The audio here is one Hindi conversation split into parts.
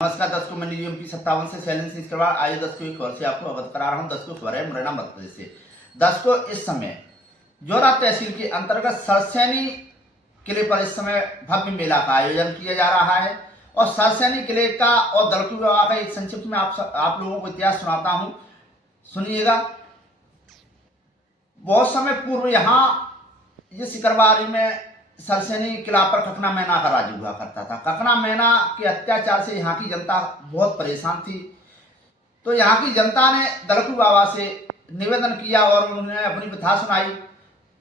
नमस्कार दर्शकों, मैं यूएमपी 57 से शैलेंद्र सिंह करवार आइए दर्शकों एक खबर से आपको अवगत करा रहा हूं। दर्शकों खबर है मुरैना मध्य प्रदेश से। दर्शकों इस समय जोरा तहसील के अंतर्गत सरसैनी किले पर इस समय भव्य मेला का आयोजन किया जा रहा है और सरसैनी किले का और दलकू विवाह का एक संक्षिप्त में आप लोगों को इतिहास सुनाता हूँ, सुनिएगा। बहुत समय पूर्व यहाँ ये सिकरवारी में सरसैनी किला पर ककना मैना का राज हुआ करता था। ककना मैना के अत्याचार से यहाँ की जनता बहुत परेशान थी, तो यहाँ की जनता ने दलकू बाबा से निवेदन किया और उन्होंने अपनी व्यथा सुनाई।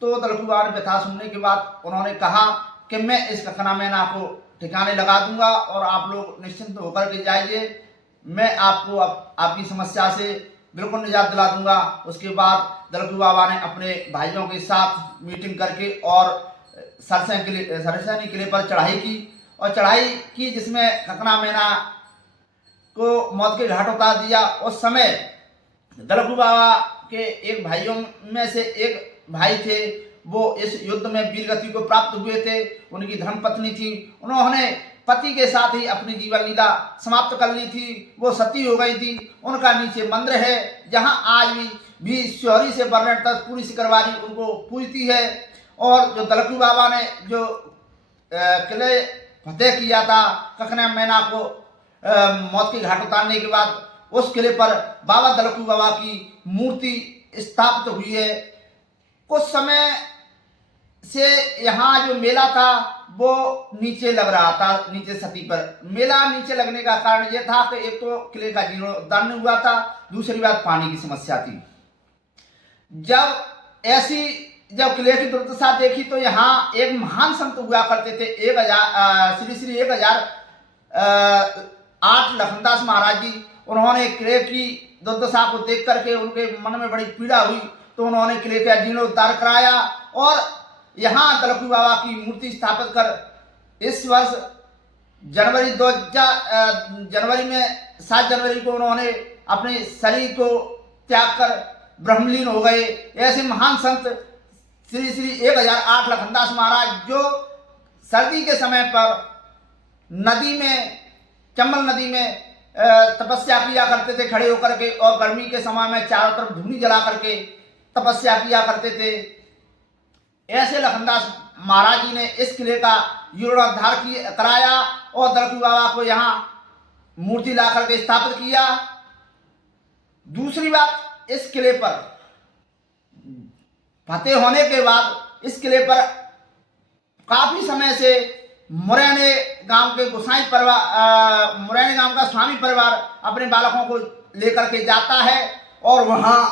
तो दलकू बाबा ने व्यथा सुनने के बाद उन्होंने कहा कि मैं इस ककना मैना को ठिकाने लगा दूंगा और आप लोग निश्चिंत होकर के जाइए, मैं आपको आपकी समस्या से बिल्कुल निजात दिला दूंगा। उसके बाद दलकू बाबा ने अपने भाइयों के साथ मीटिंग करके और सरसैनी किले पर चढ़ाई की और चढ़ाई की जिसमें ककना मैना को मौत के घाट उतार दिया। उस समय दलकू बाबा के एक भाइयों में से एक भाई थे, वो इस युद्ध में वीरगति को प्राप्त हुए थे। उनकी धर्मपत्नी थी, उन्होंने पति के साथ ही अपनी जीवन लीला समाप्त कर ली थी, वो सती हो गई थी। उनका नीचे मंदिर है जहां आज भी शहरी से बरनेट तक पूरी सिकरवारी उनको पूजती है। और जो दलकू बाबा ने जो किले फतेह किया था ककना मैना को मौत के घाट उतारने के बाद, उस किले पर बाबा दलकू बाबा की मूर्ति स्थापित हुई है। कुछ समय से यहाँ जो मेला था वो नीचे लग रहा था, नीचे सती पर। मेला नीचे लगने का कारण ये था कि एक तो किले का जीर्णोद्धार नहीं हुआ था, दूसरी बात पानी की समस्या थी। जब किले की दुर्दशा देखी तो यहाँ एक महान संत हुआ करते थे, श्री 1008 लखनदास महाराज जी। उन्होंने किले की दुर्दशा को देख करके उनके मन में बड़ी पीड़ा हुई, तो उन्होंने किले का जीर्णोद्धार कराया और यहाँ दलकू बाबा की मूर्ति स्थापित कर इस वर्ष जनवरी में 7 जनवरी को उन्होंने अपने शरीर को त्याग कर ब्रह्मलीन हो गए। ऐसे महान संत श्री 1008 लखनदास महाराज जो सर्दी के समय पर नदी में, चंबल नदी में तपस्या किया करते थे खड़े होकर के, और गर्मी के समय में चारों तरफ धूनी जला करके तपस्या किया करते थे। ऐसे लखनदास महाराज जी ने इस किले का जीर्णोद्धार कराया और दलकू बाबा को यहाँ मूर्ति ला करके स्थापित किया। दूसरी बात, इस किले पर फतेह होने के बाद इस किले पर काफी समय से मुरैने गांव के गोसाई परिवार, मुरैने गांव का स्वामी परिवार अपने बालकों को लेकर के जाता है और वहां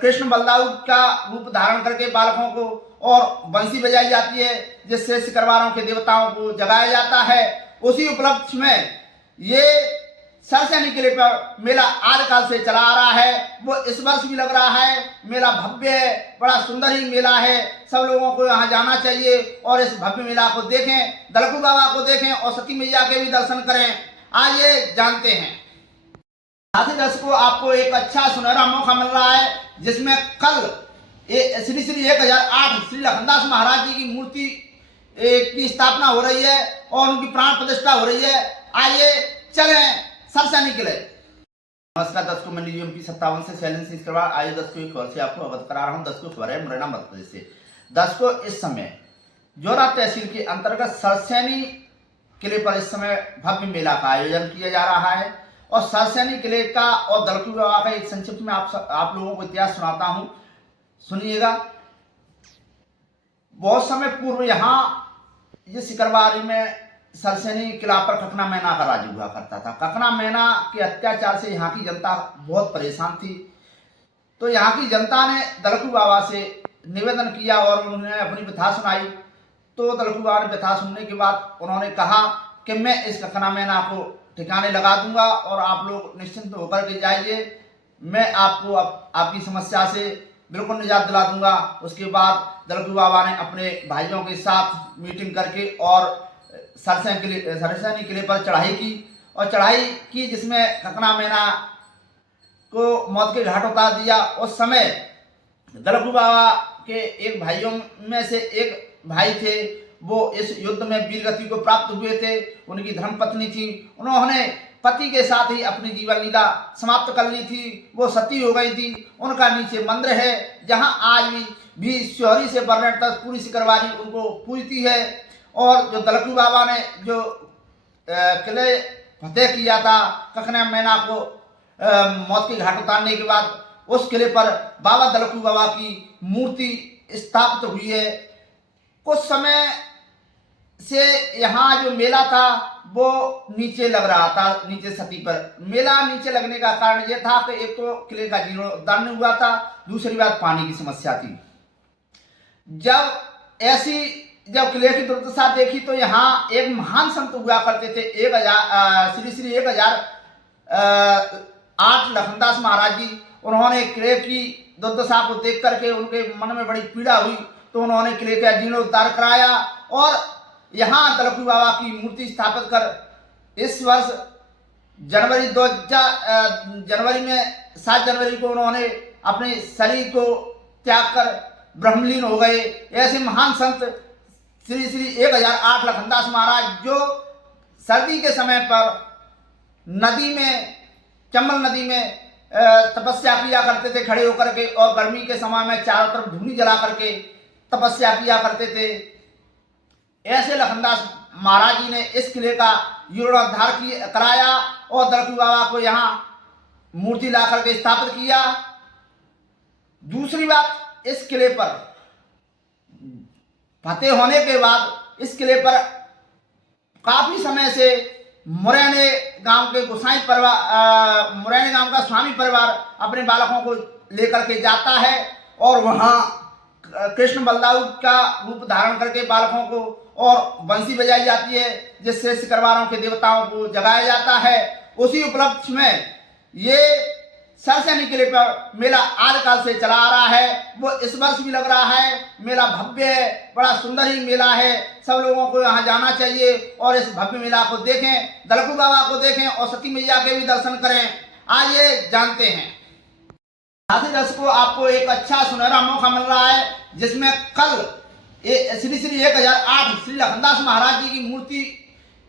कृष्ण बलदाऊ का रूप धारण करके बालकों को और बंसी बजाई जाती है, जिससे सिकरवारों के देवताओं को जगाया जाता है। उसी उपलक्ष्य में ये सरसैनी किले पर मेला आदिकाल से चला आ रहा है, वो इस वर्ष भी लग रहा है। मेला भव्य है, बड़ा सुंदर ही मेला है। सब लोगों को यहाँ जाना चाहिए और इस भव्य मेला को देखें, दलकू बाबा को देखें और सती मैया के भी दर्शन करें। आइए जानते हैं। साथी दर्शकों, आपको एक अच्छा सुनहरा मौका मिल रहा है जिसमें कल श्री 1008 श्री लखनदास महाराज जी की मूर्ति की स्थापना हो रही है और उनकी प्राण प्रतिष्ठा हो रही है। आइए चलें सरसैनी किले। नमस्कार दर्शकों, मैं यूएमपी 57 से शैलेंद्र सिंह करवार आइए दर्शकों एक खबर से आपको अवगत करा रहा हूं। दर्शकों खबर है मुरैना मध्य प्रदेश से। दर्शकों इस समय जोरा तहसील के अंतर्गत सरसैनी किले पर इस समय भव्य मेला का आयोजन किया जा रहा है और सरसैनी किले का और दलकू विवाह का एक संक्षिप्त में आप लोगों को इतिहास सुनाता हूं, सुनिएगा। बहुत समय पूर्व यहाँ ये सिकरवारी में सरसैनी किला पर ककना मैना का राज हुआ करता था। ककना मैना के अत्याचार से यहाँ की जनता बहुत परेशान थी, तो यहाँ की जनता ने दलकू बाबा से निवेदन किया और उन्होंने अपनी व्यथा सुनाई। तो दलकू बाबा ने व्यथा सुनने के बाद उन्होंने कहा कि मैं इस ककना मैना को ठिकाने लगा दूंगा और आप लोग निश्चिंत होकर के जाइए, मैं आपको आपकी समस्या से बिल्कुल निजात दिला दूंगा। उसके बाद दलकू बाबा ने अपने भाइयों के साथ मीटिंग करके और सरसैनी किले पर चढ़ाई की और चढ़ाई की जिसमें ककना मैना को मौत के घाट उतार दिया। उस समय दलकू बाबा के एक भाइयों में से एक भाई थे, वो इस युद्ध में वीरगति को प्राप्त हुए थे। उनकी धर्मपत्नी थी, उन्होंने पति के साथ ही अपनी जीवन लीला समाप्त कर ली थी, वो सती हो गई थी। उनका नीचे मंदिर है जहां आज भी शौरी से बरनेट तक पूरी सिकरवारी उनको पूजती है। और जो दलकू बाबा ने जो किले फतेह किया था कखना मैना को मौत की घाट उतारने के बाद, उस किले पर बाबा दलकू बाबा की मूर्ति स्थापित हुई है। कुछ समय से यहाँ जो मेला था वो नीचे लग रहा था, नीचे सती पर। मेला नीचे लगने का कारण ये था कि एक तो किले का जीर्णोद्धार नहीं हुआ था, दूसरी बात पानी की समस्या थी। जब किले की दुर्दशा देखी तो यहाँ एक महान संत हुआ करते थे, श्री 1008 लखनदास महाराज जी। उन्होंने किले की दुर्दशा को देख करके उनके मन में बड़ी पीड़ा हुई, तो उन्होंने किले का जीर्णोद्धार कराया और यहाँ दलकू बाबा की मूर्ति स्थापित कर इस वर्ष जनवरी में 7 जनवरी को उन्होंने अपने शरीर को त्याग कर ब्रह्मलीन हो गए। ऐसे महान संत श्री 1008 लखनदास महाराज जो सर्दी के समय पर नदी में, चंबल नदी में तपस्या किया करते थे खड़े होकर के, और गर्मी के समय में चारों तरफ धूनी जला करके तपस्या किया करते थे। ऐसे लखनदास महाराज जी ने इस किले का जीर्णोद्धार कराया और दलकू बाबा को यहाँ मूर्ति ला करके स्थापित किया। दूसरी बात, इस किले पर फतेह होने के बाद इस किले पर काफी समय से मुरैने गांव के गोसाई परिवार, मुरैने गांव का स्वामी परिवार अपने बालकों को लेकर के जाता है और वहां कृष्ण बलदाऊ का रूप धारण करके बालकों को और बंसी बजाई जाती है, जिससे सिकरवारों के देवताओं को जगाया जाता है। उसी उपलक्ष्य में ये सरसैनी किले पर मेला आदिकाल से चला आ रहा है, वो इस वर्ष भी लग रहा है। मेला भव्य है, बड़ा सुंदर ही मेला है। सब लोगों को यहाँ जाना चाहिए और इस भव्य मेला को देखें, दलकू बाबा को देखें और सती मैया के भी दर्शन करें। आइए जानते हैं। साथी दर्शकों, आपको एक अच्छा सुनहरा मौका मिल रहा है जिसमें कल श्री 1008 श्री लखनदास महाराज जी की मूर्ति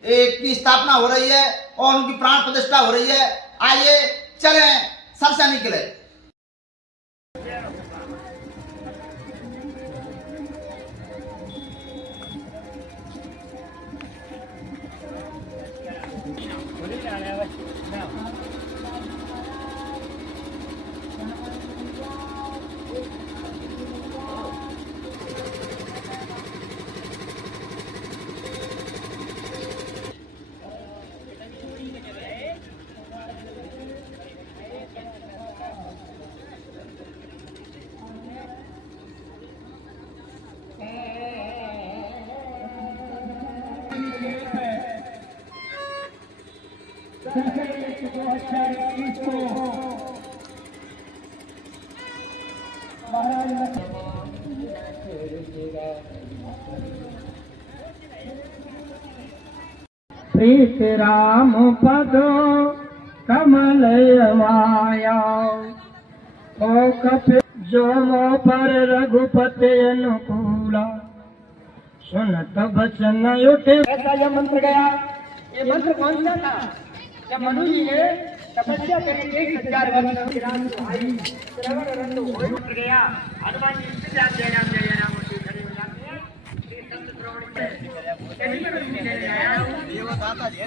की स्थापना हो रही है और उनकी प्राण प्रतिष्ठा हो रही है। आइए चलें सरसैनी किले। प्रीत राम पद कमल माया ओ कपि जो मो पर रघुपति अनुकूला सुनत बचन उठे। ऐसा यह मंत्र गया। ये मंत्र कौन सा था? जब मनु जी ने तपस्या करी 1000 वर्ष राम को आई श्रवण रंग हो गया। हनुमान जी इंतजार जय राम होती खड़े हो जाते हैं। ये शब्द श्रवण पे कहीं पर भी नहीं आया। ये वो दाता जी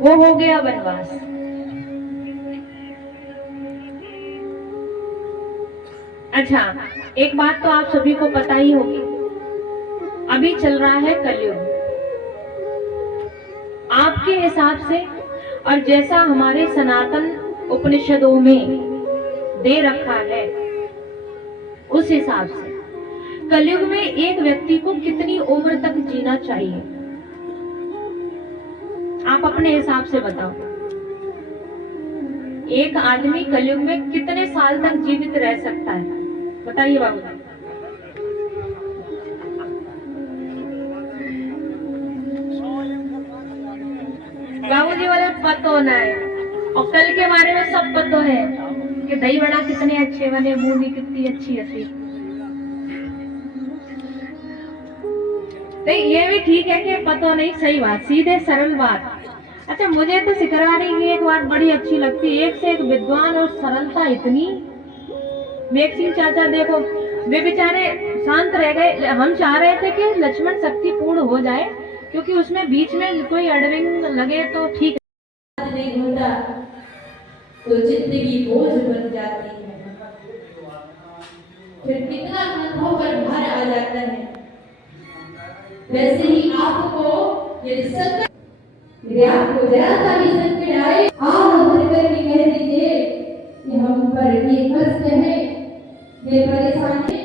वो हो गया वनवास। अच्छा, एक बात तो आप सभी को पता ही होगी, अभी चल रहा है कलयुग। आपके हिसाब से और जैसा हमारे सनातन उपनिषदों में दे रखा है, उस हिसाब से कलयुग में एक व्यक्ति को कितनी उम्र तक जीना चाहिए? आप अपने हिसाब से बताओ। एक आदमी कलयुग में कितने साल तक जीवित रह सकता है? बताइए बाबू। बाबूजी वाले पतो ना है, और कल के बारे में सब पतो है कि दही बड़ा कितने अच्छे बने, बूंदी कितनी अच्छी थी। तो ये भी ठीक है कि पतो नहीं, सही बात, सीधे सरल बात। अच्छा, मुझे तो सिकरवारी की एक बात बड़ी अच्छी लगती है, एक से एक विद्वान और सरलता इतनी। मेघ सिंह चाचा देखो, वे बेचारे शांत रह गए। हम चाह रहे थे कि लक्ष्मण शक्ति पूर्ण हो जाए, क्योंकि उसमें बीच में कोई अड़विंग लगे तो ठीक नहीं होता तो जिंदगी बोझ बन जाती है, फिर कितना कंधों पर भार आ जाता है। वैसे ही आपको यदि संकट, यदि आपको जरा सा भी संकट आए, आप भर कर के कह दीजिए कि हम पर ये कष्ट है, ये परेशानी है,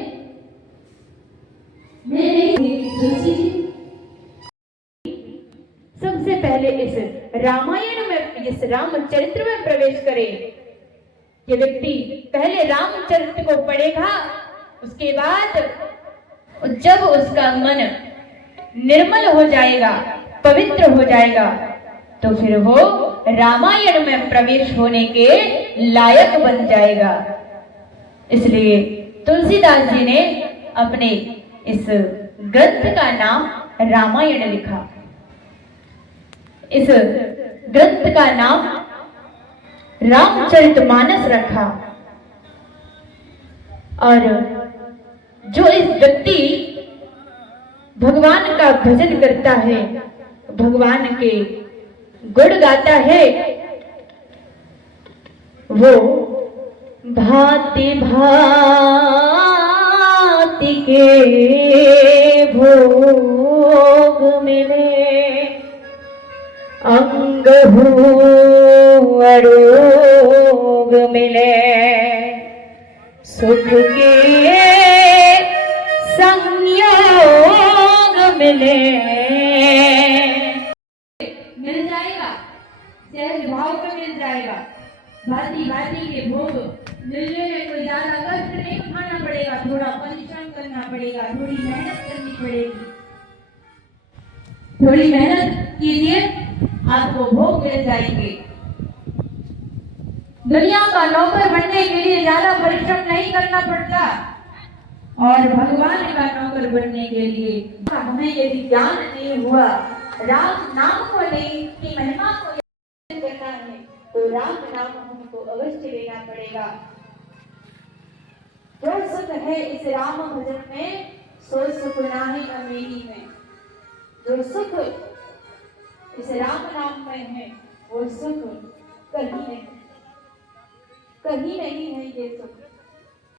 मैं नहीं तुलसी जी। सबसे पहले इस रामायण में, इस रामचरित्र में प्रवेश करे। ये व्यक्ति पहले रामचरित्र को पढ़ेगा, उसके बाद जब उसका मन निर्मल हो जाएगा, पवित्र हो जाएगा, तो फिर वो रामायण में प्रवेश होने के लायक बन जाएगा। इसलिए तुलसीदास जी ने अपने इस ग्रंथ का नाम रामायण लिखा। इस ग्रंथ का नाम रामचरितमानस रखा। और जो इस व्यक्ति भगवान का भजन करता है, भगवान के गुण गाता है, वो भांति भांति के भोग मिले, अंग अरोग मिले, सुख के संयोग मिले। मिल जाएगा, सहज भाव में मिल जाएगा। भांति भांति के भोग मिलने में कोई ज्यादा कष्ट नहीं उठाना पड़ेगा, थोड़ा परिश्रम करना पड़ेगा, थोड़ी मेहनत करनी पड़ेगी। थोड़ी मेहनत कीजिए, आपको भोग मिल जाएंगे। दुनिया का नौकर बनने के लिए ज्यादा परिश्रम नहीं करना पड़ता, और भगवान का नौकर बनने के लिए हमें यदि ज्ञान नहीं हुआ, राम नाम को नहीं की महिमा को करना है, तो राम नाम हमको अवश्य लेना पड़ेगा। जो सुख है इस राम भजन में, सो सुख नाहि अमेरी में। जो सुख इस राम नाम में है, वो सुख कहीं नहीं है ये सुख।